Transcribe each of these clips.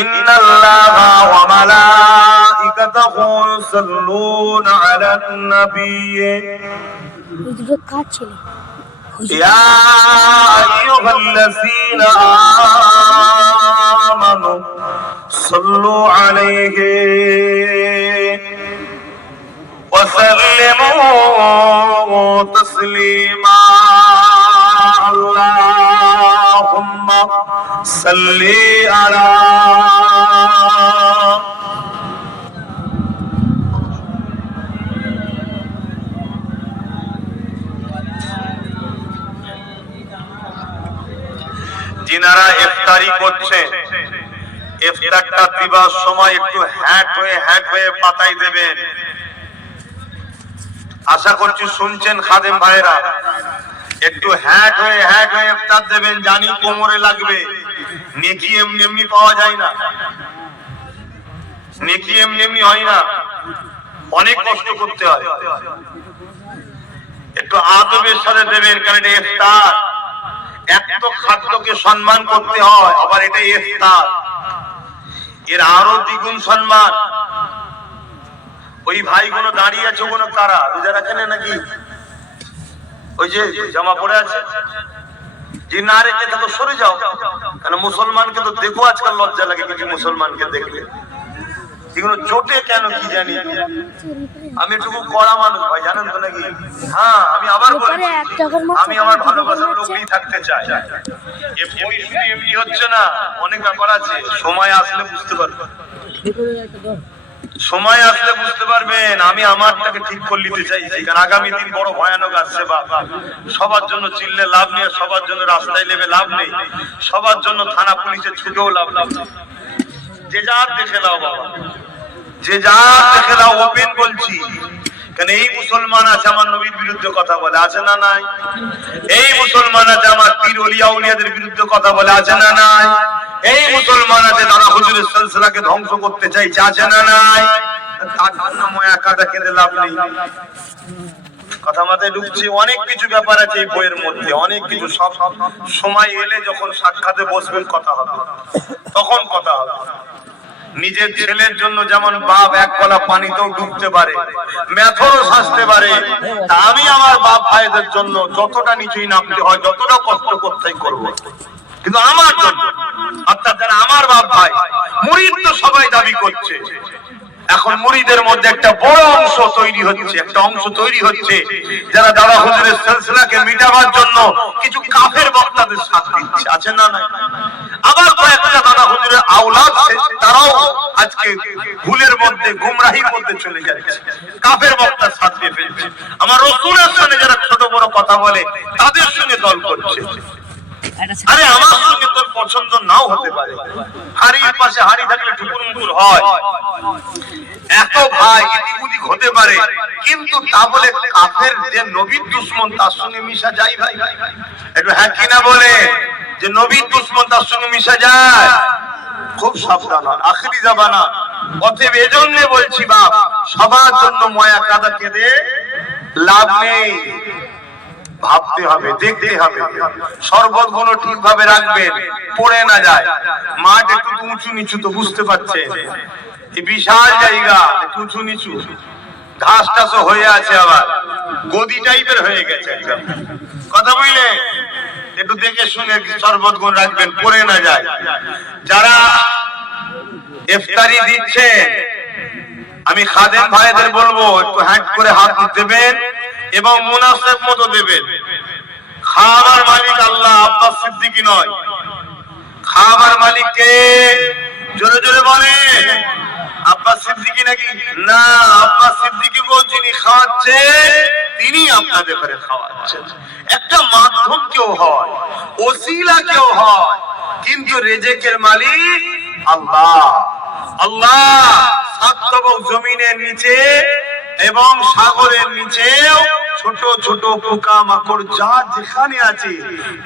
ইন্নাল্লাহা ওয়া মালাইকাতাহু ইউসাল্লুনা আলান নাবিয়্যি ইয়া আইয়ুহাল্লাযীনা আমানু সাল্লু আলাইহি ওয়া সাল্লিমু তাসলিমা আল্লাহুম্মা সাল্লি আলা যিনারা ইফতারি করছেন ইফতারটা দিবার সময় একটু হ্যাট হয়ে পাতাই দেবেন। আশা করছি শুনছেন খাদেম ভাইরা, একটু হ্যাট হয়ে ইফতার দেবেন। জানি কোমরে লাগবে, নেকি এমনি পাওয়া যায় না, নেকি এমনি হয় না, অনেক কষ্ট করতে হয়। একটু আদবের সাথে দেবেন, কারণ এটা ইফতার। এক তো খাদ্যকে সম্মান করতে হয়, আবার এটা ইফতার, এর আরো দ্বিগুণ সম্মান। ওই ভাইগুলো দাঁড়িয়ে আছে, ওগুলো কারা? রোজা রাখেন নাকি? ওই যে জামা পড়ে আছে, যে না রেখে তো সরে যাও। কারণ মুসলমানকে তো দেখো আজকাল লজ্জা লাগে কিছু মুসলমানকে দেখলে, এগুলো চোটে কেন কি জানি। আমি একটু কড়া মানুষ ভাই, জানেন তো নাকি? হ্যাঁ, আমি আবার বলি, আমি আমার ভালোবাসার লোক নিয়ে থাকতে চাই। এমনি হচ্ছে না, অনেক ব্যাপার আছে। সময় আসলে বুঝতে পারবেন, সময় আসলে বুঝতে পারবেন। আমি আমারটাকে ঠিক করে নিতে চাইছি, কারণ আগামী দিন বড় ভয়ানক আসছে। বাবা, সবার জন্য চিল্লে লাভ নেই, সবার জন্য রাস্তায় নেমে লাভ নেই, সবার জন্য থানা পুলিশে ছুটেও লাভ নেই। যে যার দেখে নাও বাবা, যে যার দেখে নাও। ওপেন বলছি, কেন এই মুসলমান আছে আমার নবীর বিরুদ্ধে কথা বলে, আছে না নাই? এই মুসলমান আছে আমার পীর ওলিয়া উলিয়াদের বিরুদ্ধে কথা বলে, আছে না নাই? এই মুসলমান আছে তারা হুজুরের সিলসিলাকে ধ্বংস করতে চাইছে, আছে না নাই? তার জন্য মায়া কাটা কেঁদে লাভ নেই। কথা মাথায় ঢুকছে। অনেক কিছু ব্যাপার আছে এই বইয়ের মধ্যে, অনেক কিছু। সব সময় এলে যখন সাক্ষাতে বসবেন কথা হবে, তখন কথা হবে। নিজের ছেলের জন্য যেমন বাপ এক গলা পানিতেও ডুবতে পারে, মেথরও সাজতে পারে, তা আমি আমার বাপ ভাইদের জন্য যতটা নিচেই নামতে হয়, যতটা কষ্ট করতেই করবো। কিন্তু আমার জন্য, অর্থাৎ যারা আমার বাপ ভাই, মুরিদ তো সবাই দাবি করছে। এখন মুরিদের মধ্যে একটা বড় অংশ তৈরি হচ্ছে, যারা দাদা হুজুরের সিলসিলাকে মিটাবার জন্য কিছু কাফের বক্তাদের সাথ দিচ্ছে, আছে না নাই? আবার কয়েকটা দাদা হুজুরের আওলাদ তারাও আজকে ভুলের মধ্যে, গুমরাহির মধ্যে চলে যাচ্ছে, কাফের বক্তার সাথ দিয়ে ফেলছে। আমার রাসূলের সঙ্গে যারা ছোট বড় কথা বলে তাদের সঙ্গে দল করছে। আরে আমার সঙ্গে তোর পছন্দ নাও হতে পারে, হাড়ির পাশে হাড়ি থাকলে ঠুকুর মুকুর হয়, এত ভাই এদিক হতে পারে, কিন্তু তা বলে কাফের যে নবীর দুশমন তার সঙ্গে মিশা যায়? ভাই একটু হ্যাঁ কিনা বলে, যে নবীর দুশমন তার সঙ্গে মিশা যায়? খুব সাবধান হন, আখিরি জামানা। অতএব এজন্য বলছি বাপ, সবার জন্য মায়া কাঁদা কেঁদে লাভ নেই। ভাবতে হবে, দেখতে হবে, শরবত গুলো ঠিক ভাবে রাখবেন, পড়ে না যায়। মাঠ একটু উঁচু নিচু তো বুঝতে পারছেন, এই বিশাল জায়গা, একটু উঁচু নিচু, ঘাস টাসও হয়ে আছে, আবার গদি টাইপের হয়ে গেছে একদম। কথা বুঝলে? একটু দেখে শুনে শরবত গুলো রাখবেন, পড়ে না যায়। যারা ইফতারি দিচ্ছে, আমি খাদেম ভাইদের বলবো একটু হ্যাট করে হাত দেবেন এবং মুনাসেব মতো দেবেন। খাবার মালিক আল্লাহ, আব্বাস সিদ্দিকী নয়। খাবার মালিককে জোরে জোরে বলে, আব্বাস সিদ্দিকী নাকি? না, আব্বাস সিদ্দিকী যিনি খাওয়াচ্ছে তিনি আপনাদের ঘরে খাওয়াচ্ছেন। একটা মাধ্যম কেউ হয়, ওসিলা কেউ হয়, কিন্তু রেজেকের মালিক আল্লাহ। আল্লাহ সাত জমিনের নিচে এবং সাগরের নিচেও ছোট ছোট পোকা মাকড় যা যেখানে আছে,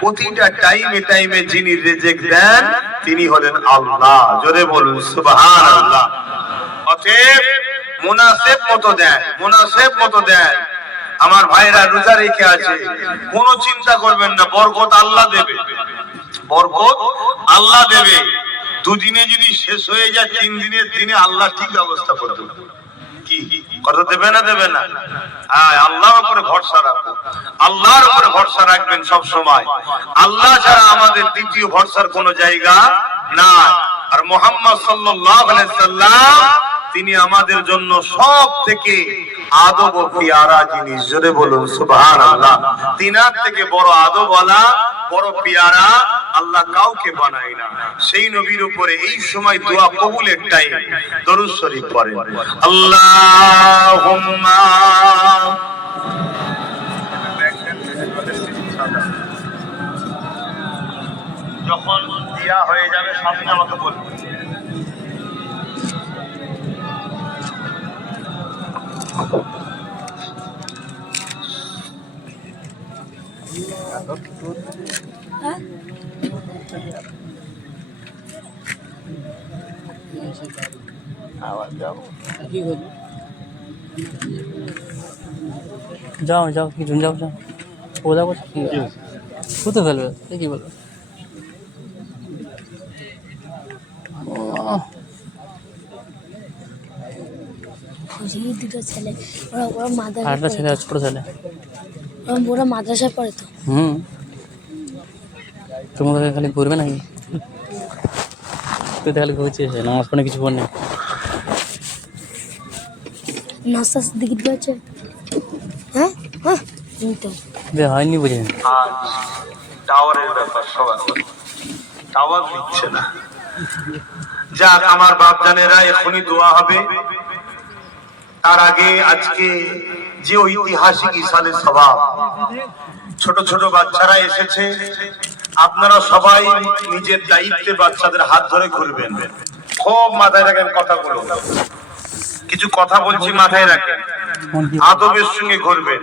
প্রতিটা টাইমে যিনি রিজিক দেন তিনি হলেন আল্লাহ। জোরে বলুন সুবহানাল্লাহ। অতএব মুনাসিব মতো দেন, মুনাসিব মতো দেন। আমার ভাইরা রোজা রেখে আছে, কোনো চিন্তা করবেন না, বরকত আল্লাহ দেবে, বরকত আল্লাহ দেবে। দুদিনে যদি শেষ হয়ে যায়, 3 দিনের দিনে আল্লাহ ঠিক ব্যবস্থা করে দেবে। কি কথা দেবে না, দেবে না? হ্যাঁ, আল্লাহর উপরে ভরসা রাখো, আল্লাহর উপরে ভরসা রাখবেন সব সময়। আল্লাহ ছাড়া আমাদের দ্বিতীয় ভরসার কোনো জায়গা না। আর মুহাম্মদ সাল্লাল্লাহু আলাইহি সাল্লাম তিনি আমাদের জন্য সব থেকে আদব ও পিয়ারা জিনিস। জোরে বলুন সুবহানাল্লাহ। তিনার থেকে বড় আদবওয়ালা, বড় পিয়ারা আল্লাহ কাউকে বানায় না। সেই নবীর উপরে এই সময় দোয়া কবুলের টাইম, দরুদ শরীফ পড়েন। আল্লাহুম্মা যখন দিয়া হয়ে যাবে সামনে আমাকে বলবেন। যাও যাও কি যাও যাও ওদা বসে কি কোথায় ফেলবে কি বলবে? দুটো ছেলে, ওরা মাদ্রাসা, আরেকটা ছেলে আছে, ছোট ছেলে, ওরা মাদ্রাসায় পড়ে তো। তোমাদেরকে খালি ঘুরবে নাকি? তুই তো খালি ঘুরছিস, নামাজ পড়ে কিছু পড় নেই। নাস্তা দিকে দিয়েছে, হ্যাঁ হ্যাঁ হয়নি বুঝে। টাওয়ারের ব্যাপার, সবার টাওয়ার দিচ্ছে না। যাক আমার বাপ জানেরা, এখনই দোয়া হবে। তার আগে আজকে যে ঐতিহাসিক ইসালে সওয়াব, ছোট ছোট বাচ্চারা এসেছে, আপনারা সবাই নিজের দায়িত্বে বাচ্চাদের হাত ধরে ঘুরবেন। খুব মাথায় রাখেন কথাগুলো, কিছু কথা বলছি মাথায় রাখেন, আদবের সঙ্গে ঘুরবেন।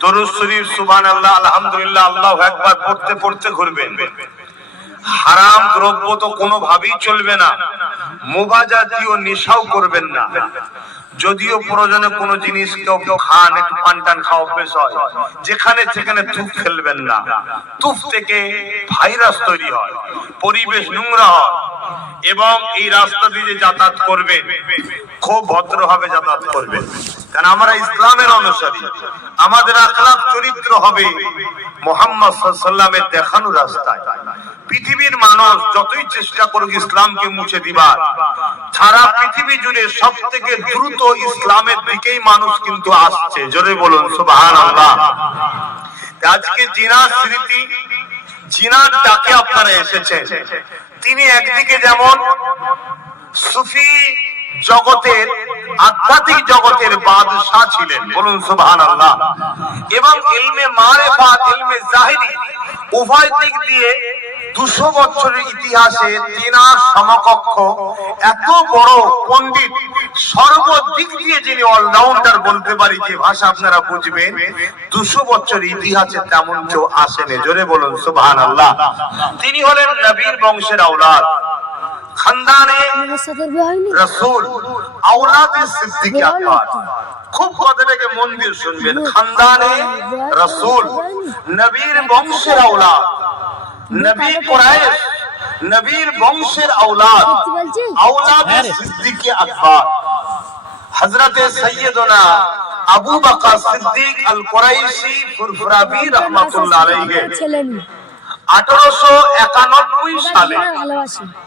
দরুদ শরীফ, সুবহানাল্লাহ, আলহামদুলিল্লাহ, আল্লাহু আকবার পড়তে পড়তে ঘুরবেন। হারাম দ্রব্য তো কোনোভাবেই চলবে না, মুবাহ জাতীয় নেশাও করবেন না। যদিও প্রয়োজনে কোনো জিনিস কেউ খান, একটু পান টান খাওয়া অভ্যেস হয়, যেখানে সেখানে থুক ফেলবেন না। তুফ থেকে ভাইরাস তৈরি হয়, পরিবেশ নোংরা হয়। এবং এই রাস্তা দিয়ে যাতায়াত করবেন, খুব ভদ্রভাবে যাতায়াত করবেন, কারণ আমরা ইসলামের অনুসারী। আমাদের আখলাক চরিত্র হবে মুহাম্মদ সাল্লাল্লাহু আলাইহি ওয়াসাল্লামের দেখানো রাস্তায়। পৃথিবীর মানুষ যতই চেষ্টা করুক ইসলামকে মুছে দিবার, সারা পৃথিবী জুড়ে সব থেকে দ্রুত ইসলামের দিকেই মানুষ কিন্তু আসছে। জোরে বলুন সুবহানাল্লাহ। আজকে জিনার স্মৃতি, জিনার ডাকে আপনারা এসেছেন। তিনি একদিকে যেমন সুফি জগতের, আধ্যাত্মিক জগতের বাদশা ছিলেন, বলুন সুবহানাল্লাহ, এবং ইলমে মারিফাত, ইলমে জাহিরি উভয় দিক দিয়ে 200 বছরের ইতিহাসে তিনার সমকক্ষ এত বড় পণ্ডিত, সর্বদিক দিয়ে যিনি অলরাউন্ডার বলতে পারি, যে ভাষা আপনারা বুঝবেন, 200 বছর ইতিহাসে তেমন কেউ আসেনি। জোরে বলুন সুবহানাল্লাহ। তিনি হলেন নবীর বংশের আওলাদ, খানদানে রাসূল, আওলাদে সিদ্দিক আকবর। খুব কথাটাকে মন দিয়ে শুনবেন, খানদানে রাসূল, নবীর বংশের আওলাদ, নবী কুরাইশ, নবীর বংশের আওলাদ, আওলাদে সিদ্দিক আকবর। হযরতে সাইয়্যিদনা আবু বকর সিদ্দিক আল কুরাইশি ফুরফুরাবি রাহমাতুল্লাহ আলাইহি 1891 সালে,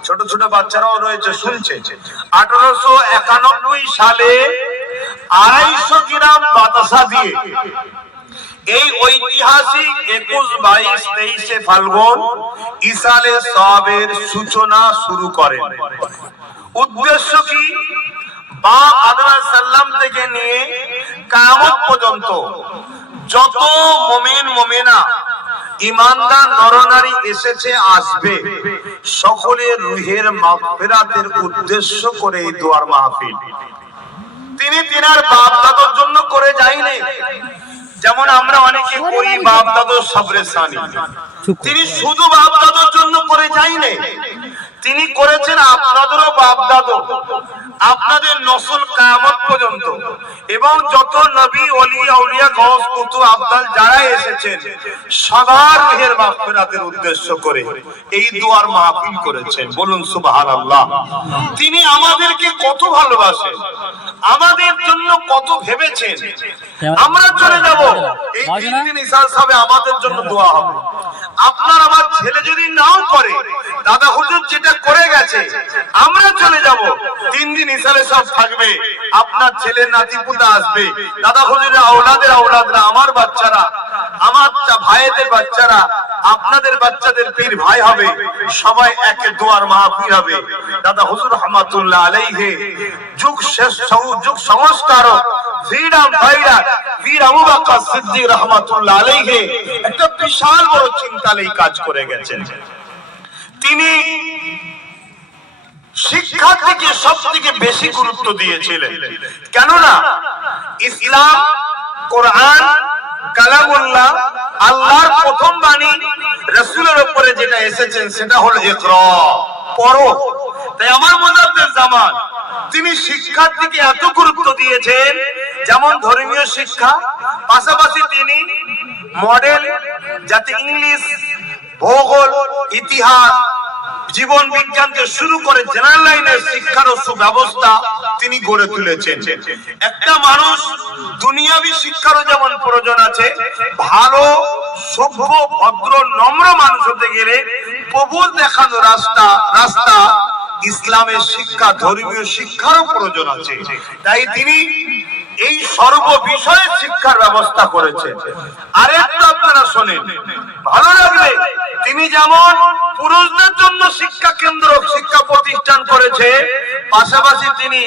ছোট ছোট বাচ্চারাও রয়েছে শুনছে, 1891 সালে 250 গ্রাম বাতাসা দিয়ে এই ঐতিহাসিক 21, 22, 23 ফাল্গুন ইসালে সওয়াবের সূচনা শুরু করেন। উদ্দেশ্য কি? বা আদম সাল্লাম থেকে নিয়ে কিয়ামত পর্যন্ত যত মুমিন মুমিনা ইমানদার নরনারী এসেছে, আসবে, সকলের রুহের মাগফিরাতের উদ্দেশ্য করে এই দোয়ার মাহফিল। তিনি তিনার বাপ দাদার জন্য করে যায়নি, যেমন আমরা অনেকে করি বাপ দাদার সবরে সানি। তিনি শুধু বাপ দাদার জন্য করে যায়নি, তিনি করেছেন আপনাদেরও বাপ দাদু, আপনাদের নসল কিয়ামত পর্যন্ত, এবং যত নবী ওলি আউলিয়া গাউস কুতুব আবদাল যারা এসেছেন সবার রুহের মাগফিরাতের উদ্দেশ্য করে এই দুয়ার মাহফিল করেছেন। বলুন সুবহানাল্লাহ। তিনি আমাদেরকে কত ভালোবাসেন, আমাদের জন্য কত ভেবেছেন। আমরা চলে যাব এই 3 দিন ইসাল সাহেব আমাদের জন্য দোয়া হবে। আপনার আমার ছেলে যদি নাও করে, দাদা হুজুর যেটা করে গেছে, আমরা চলে যাব 3 দিন ইসালে সব থাকবে, আপনার ছেলে নাতিপুতা আসবে, দাদা হুজুরের আওলাদের আওলাদরা, আমার বাচ্চারা, আমার ভাইদের বাচ্চারা, আপনাদের বাচ্চাদের পীর ভাই হবে, সবাই একে দোয়ার মাহফিল হবে। দাদা হুজুর রহমাতুল্লাহ আলাইহি যুগ শেষ যুগ সংস্কারক ফ্রিডম ফাইটার পীর আবু বকর সিদ্দিক রহমাতুল্লাহ আলাইহি একটা বিশাল বড় চিন্তা নিয়ে কাজ করে গেছেন। তিনি শিক্ষাকে সবথেকে বেশি গুরুত্ব দিয়েছিলেন, কেননা ইসলাম, কোরআন, কালামুল্লাহ, আল্লাহর প্রথম বাণী, রাসূলের উপরে যেটা এসেছেন সেটা হলো ইকরা, পড়ো। তাই আমার মুজাদ্দিদ জামান তিনি শিক্ষার দিকে এত গুরুত্ব দিয়েছেন, যেমন ধর্মীয় শিক্ষা, পাশাপাশি তিনি মডেল যাতে ইংলিশ, ভূগোল, ইতিহাস, জীবন বিজ্ঞানকে শুরু করে জেনারেল লাইনের শিক্ষার সুব্যবস্থা তিনি গড়ে তুলেছেন। একটা মানুষ দুনিয়াবি শিক্ষারও যেমন প্রয়োজন আছে, ভালো সভ্য ভদ্র নম্র মানুষ হতে গেলে প্রভুর দেখানো রাস্তা ইসলামের শিক্ষা, ধর্মীয় শিক্ষারও প্রয়োজন আছে। তাই তিনি এই সর্ব বিষয়ে শিক্ষার ব্যবস্থা করেছেন। আরেকটা আপনারা শোনেন, ভালো লাগবে, তিনি যেমন পুরুষদের জন্য শিক্ষা কেন্দ্র, শিক্ষা প্রতিষ্ঠান করেছে, পাশাপাশি তিনি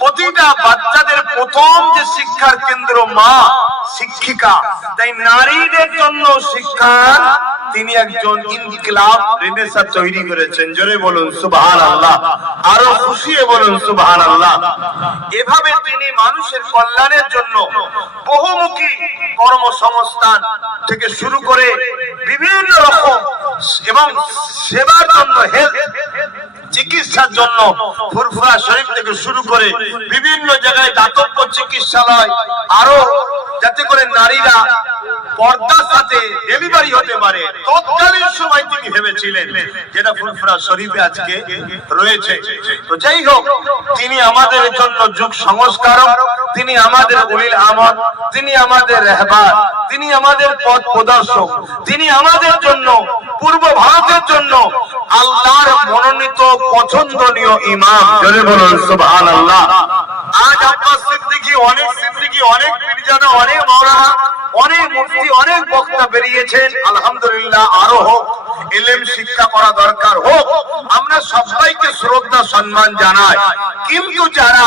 প্রতিটা বাচ্চাদের প্রথম যে শিক্ষার কেন্দ্র মা, শিক্ষিকা, তাই নারীদের জন্য শিক্ষা তিনি একজন ইনকিলাব রেনেসা তৈরি করেছেন। জোরে বলুন সুবহানাল্লাহ, আরো খুশিয়ে বলুন সুবহানাল্লাহ। এভাবে তিনি মানুষের কল্যাণের জন্য বহুমুখী কর্মসংস্থান থেকে শুরু করে বিভিন্ন রকম এবং সেবার জন্য, হেলথ চিকিৎসার জন্য ফুরফুরা শরীফ থেকে শুরু করে বিভিন্ন জায়গায় দাতব্য চিকিৎসালয়, আরো যাতে করে নারীরা পর্দার সাথে ডেলিভারি হতে পারে, তৎকালীন সময় তিনি ভেবেছিলেন, যেটা ফুরফুরা শরীফে আজকে রয়েছে। তো যাই হোক, তিনি আমাদের জন্য যুগ সংস্কারক, তিনি আমাদের উলিল আমর, তিনি আমাদের রাহবার, তিনি আমাদের পথ প্রদর্শক, তিনি আমাদের জন্য পূর্ব ভারতের জন্য আল্লাহর মনোনীত পছন্দনীয় ইমাম। জোরে বলুন সুবহানাল্লাহ। আজ আব্বাস সিদ্দিকী, অনেক পীরজাদা, অনেক মাওলানা, অনেক মুফতি, অনেক বক্তা বেরিয়েছেন, আলহামদুলিল্লাহ। আরো হোক, ইলম শিক্ষা করা দরকার হোক, আমরা সবাইকে শ্রদ্ধা সম্মান জানাই। কিন্তু যারা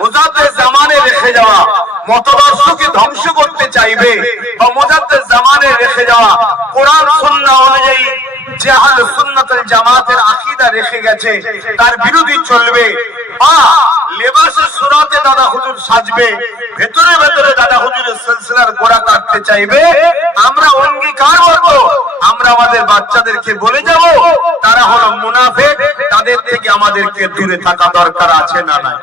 মুজাদ্দিদ জামানে রেখে যাওয়া মতদর্শকে ধ্বংস করতে চাইবে, বা মুজাদ্দিদ জামানে রেখে যাওয়া কোরআন সুন্নাহ অনুযায়ী যে আহলে সুন্নাত ওয়াল জামাতের আকীদা রেখে গেছে তার বিরোধী চলবে, বা লেবাসে সুরাতে দাদা হুজুর সাজবে, ভেতরে ভেতরে দাদা হুজুরের সিলসিলার গোড়া কাটতে চাইবে, আমরা অঙ্গীকার করব, আমরা আমাদের বাচ্চাদেরকে বলে যাব তারা হলো মুনাফিক, তাদের থেকে আমাদেরকে দূরে থাকা দরকার আছে না নাই?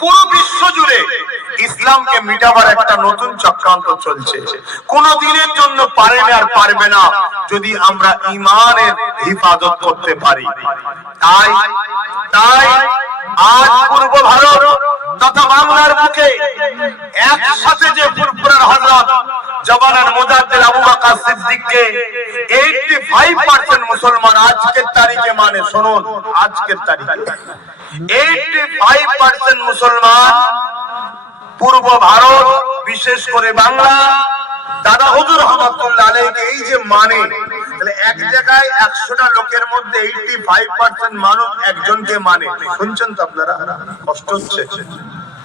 পুরো বিশ্ব জুড়ে ইসলামকে মিটাবার একটা নতুন চক্রান্ত চলছে। কোন দিনের জন্য পারে না আর পারবে না যদি আমরা ঈমানের হিফাজত করতে পারি। তাই আজ পূর্ব ভারত তথা বাংলার বুকে একসাথে যে ফুরফুরার হযরত জবানার মুজাদ্দিদ আবু বকর সিদ্দিককে 85% মুসলমান আজকের তারিখে মানে, শুনুন আজকের তারিখে 85% মুসলমান পূর্ব ভারত, বিশেষ করে বাংলা, দাদা হুজুর রহমাতুল্লাহ আলাইহি এই যে মানে, তাহলে এক জায়গায় 100টা লোকের মধ্যে 85% মানুষ একজনকে মানে। শুনছেন তো আপনারা? কষ্ট হচ্ছে?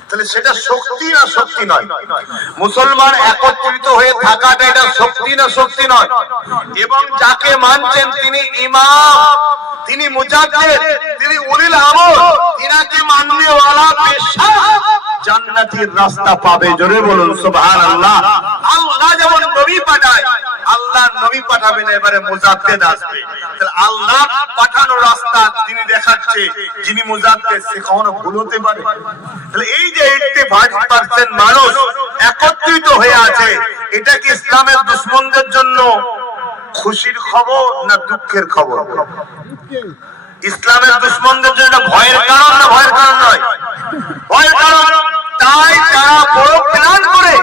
তাহলে সেটা শক্তি না শক্তি নয়? মুসলমান একত্রিত হয়ে থাকাটা এটা শক্তি না শক্তি নয়? এবং যাকে মানছেন তিনি ইমাম, তিনি মুজাদ্দিদ, তিনি উলিল আমর, তিনাকে মাননেওয়ালা বেশক জান্নাতের রাস্তা পাবে। জোরে বলুন সুবহানাল্লাহ। আল্লাহ যেমন নবী পাঠায়, আল্লাহ নবী পাঠাবেন, এবারে মুজাদ্দেদ আসবে। তাহলে আল্লাহ পাঠানোর রাস্তা যিনি দেখাচ্ছে, যিনি মুজাদ্দেদ, সে কখনো ভুল হতে পারে? তাহলে এই যে 85% মানুষ একত্রিত হয়ে আছে, এটা কি ইসলামের দুশমনদের জন্য খুশির খবর না দুঃখের খবর? ইসলামের দুশমনদের জন্য ভয়ের কারণ না ভয়ের কারণ নয়? ভয়ের কারণ। তাই তারা বড় প্ল্যান করে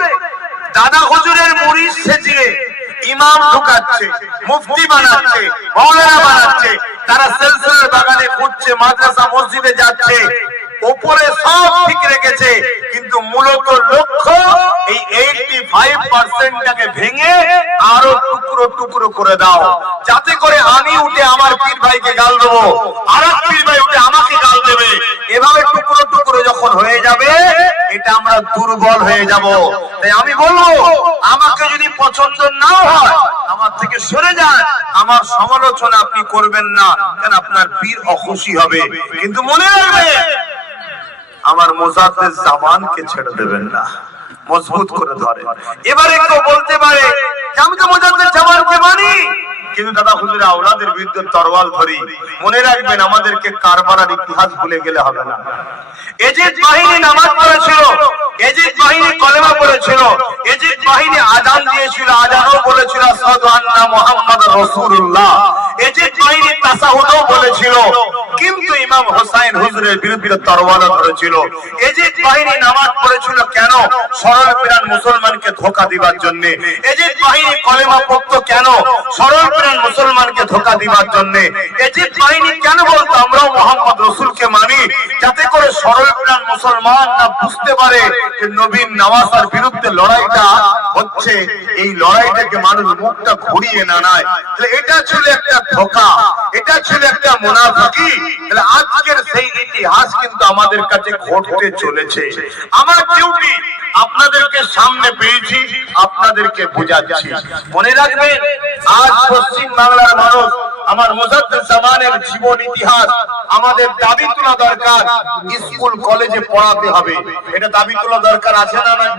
দাদা হুজুরের মুরিদ সেজিয়ে ইমাম ঢুকাচ্ছে, মুফতি বানাচ্ছে, মাওলানা বানাচ্ছে। তারা সিলসিলার বাগানে ঘুরছে, মাদ্রাসা মসজিদে যাচ্ছে, উপরে সব ঠিক রেখেছে, কিন্তু মূলত লক্ষ্য এই 85%টাকে ভেঙে আরো টুকরো টুকরো করে দাও, যাতে করে আমি উঠে আমার পীর ভাইকে গাল দেবো, আর এক পীর ভাই উঠে আমাকে গাল দেবে। এভাবে টুকরো টুকরো যখন হয়ে যাবে, এটা আমরা দুর্বল হয়ে যাব। তাই আমি বলবো, আমাকে যদি পছন্দ নাও হয়, আমার থেকে সরে যান, আমার সমালোচনা আপনি করবেন না, কারণ আপনার পীর অখুশি হবে। কিন্তু মনে রাখবেন, আমার মুজাদ্দেদ জামানকে ছেড়ে দেবেন না, মজবুত করে ধরে। এবারে কেউ বলতে পারে যে আমি তো মুজাদ্দেদ জামানকে মানি, কিন্তু দাদা হুজুরের আওলাদের বিরুদ্ধে তরোয়াল ধরি। মনে রাখবেন, আমাদেরকে কারবালার ইতিহাস ভুলে গেলে হবে না। এজিদ বাহিনী নামাজ পড়েছিল, এজিদ বাহিনী কলেমা পড়েছিল, এজিদ বাহিনী আযান দিয়েছিল, আযানও বলেছিল আশহাদু আন্না মুহাম্মাদুর রাসূলুল্লাহ, এজিদ বাহিনী তাশাহুদও বলেছিল, কিন্তু ইমাম হোসেন হুজুরের বিরুদ্ধে তরোয়াল ধরেছিল। এজিদ বাহিনী নামাজ পড়েছিল কেন? সরল প্রাণ মুসলমানকে ধোঁকা দিবার জন্য। এজিদ বাহিনী কলেমা পড়তো কেন? সরল প্রাণ মুসলমানকে ধোঁকা দিবার জন্য। এজিদ বাহিনী কেন বলতো আমরাও মুহাম্মদ রাসূলকে মানি? যাতে করে সরল প্রাণ মুসলমান না বুঝতে পারে যে নবীর নামাজের বিরুদ্ধে লড়াইটা হচ্ছে, এই লড়াইটাকে মানুষ মুখটা ঘুরিয়ে না নেয়। তাহলে এটা ছিল একটা ধোঁকা, এটা ছিল একটা মুনাফিকি। তাহলে আজকের সেই ইতিহাস কিন্তু আমাদের কাছে ঘটতে চলেছে। আমার ডিউটি আপনাদেরকে সামনে পেয়েছি, আপনাদেরকে বোঝাচ্ছি। মনে রাখবেন, আজ পশ্চিম বাংলার মানুষ আমার মুজাদ্দেদ জামানের জীবন ইতিহাস আমাদের দাবি তোলা দরকার, স্কুল কলেজে পড়াতে হবে। এটা দাবি তোলা দরকার আছে না নাই?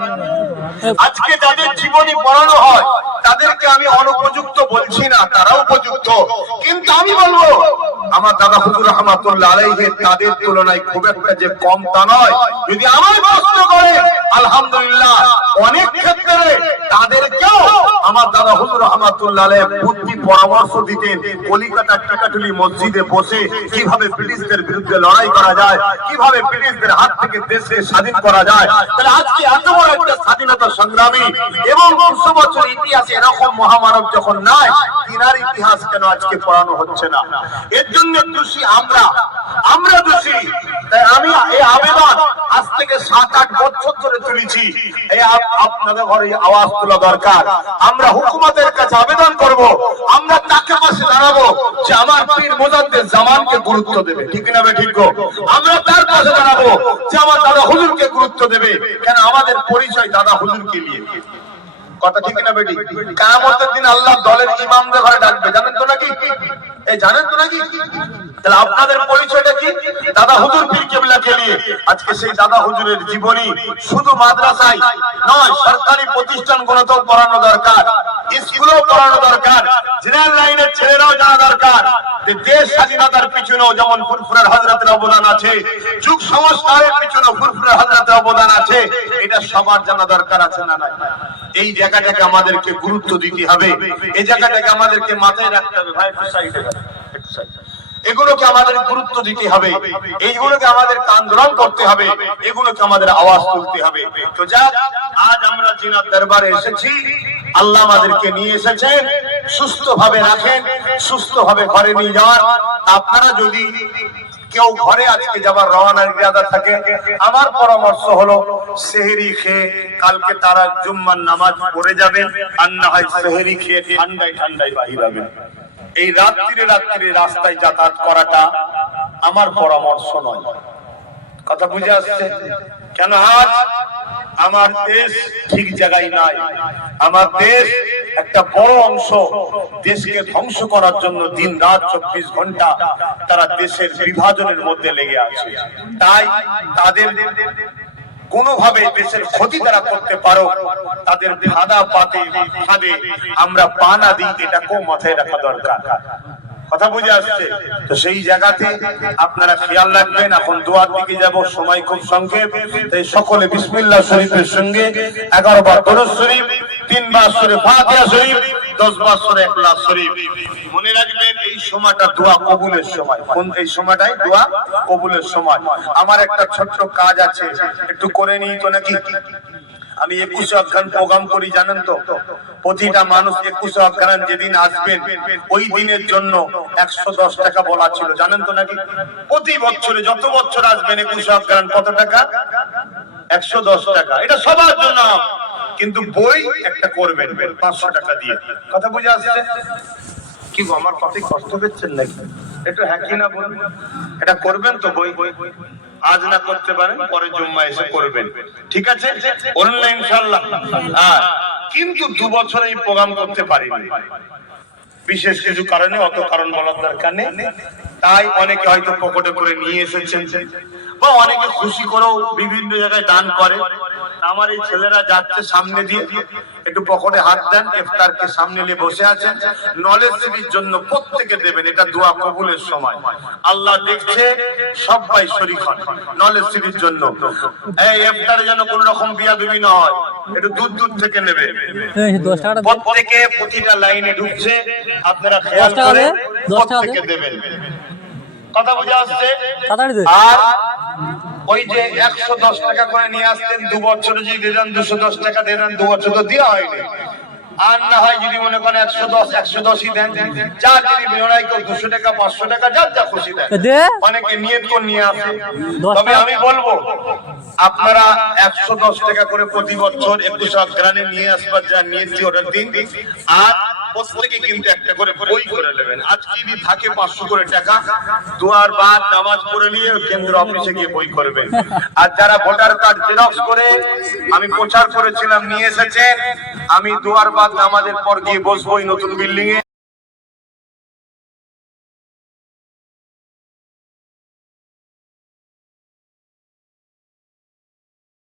আজকে যাদের জীবনী পড়ানো হয় তাদেরকে আমি অনুপযুক্ত বলছি না, তারা উপযুক্ত। কিন্তু আমি বলবো, আমার দাদা হুজুর রহমাতুল্লাহ আলাইহি তাদের তুলনায় খুব একটা যে কম তা নয়। যদি আমার প্রশ্ন করে, আলহামদুলিল্লাহ, অনেক ক্ষেত্রে তাদেরকেও আমার দাদা হুজুর রহমাতুল্লাহ আলাইহি বুদ্ধি পরামর্শ দিতেন। কলিকাতার টিকাটুলি মসজিদে বসে কিভাবে ব্রিটিশদের বিরুদ্ধে লড়াই করা যায়, কিভাবে ব্রিটিশদের হাত থেকে দেশকে স্বাধীন করা যায়। তাহলে আজকে এত বড় একটা স্বাধীনতা সংগ্রামী এবং 200 বছর ইতিহাসে এরকম মহামানব যখন নাই, তিনার ইতিহাস কেন আজকে পড়ানো হচ্ছে না? এর জন্য দোষী আমরা দোষী। তাই আমি এই আবেদন আজ থেকে 7-8 বছর ধরে তুলেছি। এই আপনাদের ঘরে আওয়াজ তোলা দরকার। আমরা হুকুমতের কাছে আবেদন করব, আমরা তাকে পাশে দাঁড়াবো যে আমার পীর মুজাদ্দেদ জামানকে গুরুত্ব দেবে। ঠিক না বে ঠিক? আমরা তার পাশে দাঁড়াবো যে আমার দাদা হুজুরকে গুরুত্ব দেবে। কেন? আমাদের পরিচয় দাদা হুজুরকে নিয়ে। কথা ঠিক না বেটি? কিয়ামতের দিন আল্লাহ দলের ইমামদের ঘরে ডাকবে, জানেন তো নাকি? জানেন তো নাকি? তাহলে আপনাদের পরিচয়টা কি? দাদা হুজুর পীর কেবলাকে নিয়ে। আজকে সেই দাদা হুজুরের জীবনী শুধু মাদ্রাসায় নয়, সরকারি প্রতিষ্ঠানগুলোতেও পড়ানো দরকার, স্কুলেও পড়ানো দরকার। জেনারেল লাইনের ছেলেরাও জানা দরকার যে দেশ স্বাধীনতার পিছনেও যেমন ফুরফুরের হযরতের অবদান আছে, যুগ সংস্কারের পিছনেও ফুরফুরের হযরতের অবদান আছে। এটা সবার জানা দরকার আছে না নাই? এই জায়গাটাকে আমাদেরকে গুরুত্ব দিতে হবে, এই জায়গাটাকে আমাদেরকে মাথায় রাখতে হবে। ভাই এগুলোকে আমাদের গুরুত্ব দিতে হবে, এইগুলোকে আমাদের আন্দোলন করতে হবে, এগুলোকে আমাদের আওয়াজ তুলতে হবে। তো যাক, আজ আমরা জিনার দরবারে এসেছি, আল্লাহ আমাদেরকে নিয়ে এসেছেন। সুস্থ ভাবে রাখেন, সুস্থ ভাবে ঘরে নিয়ে যাওয়ার। আপনারা যদি কেউ ঘরে আজকে যাবার রওনার ইরাদা থাকে, আমার পরামর্শ হলো সেহরি খেয়ে কালকে তারা জুম্মার নামাজ পড়ে যাবেন, আর না হয় সেহরি খেয়ে ঠান্ডায় ঠান্ডায় বাহির হবেন। এই রাত্রিরে রাস্তায় যাতায়াত করাটা আমার পরামর্শ নয়। কথা বুঝে আসছে? কেন? আজ আমার দেশ ঠিক জায়গায় নাই। আমার দেশ একটা বড় অংশ দেশকে ধ্বংস করার জন্য দিন রাত 24 ঘন্টা তারা দেশের বিভাজনের মধ্যে লেগে আছে। তাই তাদের কোনোভাবে দেশের ক্ষতি তারা করতে পারো, তাদের ফাঁদে আমরা পা না দিই, এটাকেও মাথায় রাখা দরকার। কথা বুঝে আসছে তো? সেই জায়গাতে আপনারা খেয়াল রাখবেন। এখন দোয়ার দিকে যাব, সময় খুব সংক্ষেপ, তাই সকলে বিসমিল্লাহ শরীফের সঙ্গে 11 বার দরুদ শরীফ, 3 বার সূরা ফাতিহা শরীফ, 10 বার সূরা ইখলাস শরীফ। মনে রাখবেন এই সময়টা দোয়া কবুলের সময়। কোন এই সময়টাই দোয়া কবুলের সময়। আমার একটা ছোট্ট কাজ আছে, একটু করে নিই তো নাকি? আমি 21 অঘ্রান প্রোগ্রাম করি, জানেন তো? প্রতিটা মানুষ 21 অঘ্রান যেদিন আসবেন ওই দিনের জন্য 110 টাকা বলা ছিল, জানেন তো নাকি? প্রতি বছরে যত বছর আসবেন 21 অঘ্রান কত টাকা? 110 টাকা। এটা সবার জন্য, কিন্তু বই একটা করবেন 500 টাকা দিয়ে। কথা বুঝে আসছে কি গো? আমার কথাই কষ্ট পেচ্ছেন নাকি? একটু হ্যাঁ কি না বলুন। এটা করবেন তো? বই আজ না করতে পারেন, পরে জুম্মা এসে করবেন, ঠিক আছে? অনলাইন ইনশাআল্লাহ। কিন্তু 2 বছর এই প্রোগ্রাম করতে পারিনি, বিশেষ কিছু কারণে, অত কারণ বলার দরকার নেই। তাই অনেকে হয়তো পকেটে করে নিয়ে এসেছেন, বা অনেকে খুশি করেও বিভিন্ন জায়গায় দান করে। আমার এই ছেলেরা যাচ্ছে সামনে দিয়ে, একটু পকেটে হাত দেন, ইফতারকে সামনে নিয়ে বসে আছেন। নলেজ সিটির জন্য প্রত্যেকে দেবেন, এটা দোয়া কবুলের সময়। আল্লাহ দেখছে, সবাই শরীক হন নলেজ সিটির জন্য। এই ইফতারে যেন কোনো রকম বিয়াদবি না হয়, একটু দূর থেকে নেবে। প্রত্যেকে প্রতিটা লাইনে ঢুকছে, আপনারা খেয়াল করে প্রত্যেকে দেবেন। কথা বুঝে আসছে? আর ওই যে 110 টাকা করে নিয়ে আসতেন, 2 বছরে যদি দেন 210 টাকা দেন, 2 বছর তো দেওয়া হয়নি। আর না হয় যদি মনে করেন 110ই দেন, যার যদি বিনয় করে 200 টাকা 500 টাকা যার যা খুশি দেন। অনেকে নিয়ত করে নিয়ে আসে। তবে আমি বলবো আপনারা 110 টাকা করে প্রতি বছর 21 অঘ্রানে নিয়ে আসবার যা নিয়ত ওটার দিন, আর প্রত্যেকে কিন্তু একটা করে বই করে নেবেন। আজকে যদি থাকে 500 করে টাকা, দুয়ার বাদ নামাজ পড়ে নিয়ে কেন্দ্র অফিসে গিয়ে বই করবেন। আর যারা ভোটার কার্ড জেরক্স করে আমি প্রচার করেছিলাম নিয়ে এসেছেন, আমি দুয়ার বাদ নামাজের পর গিয়ে বসবো নতুন বিল্ডিং এ।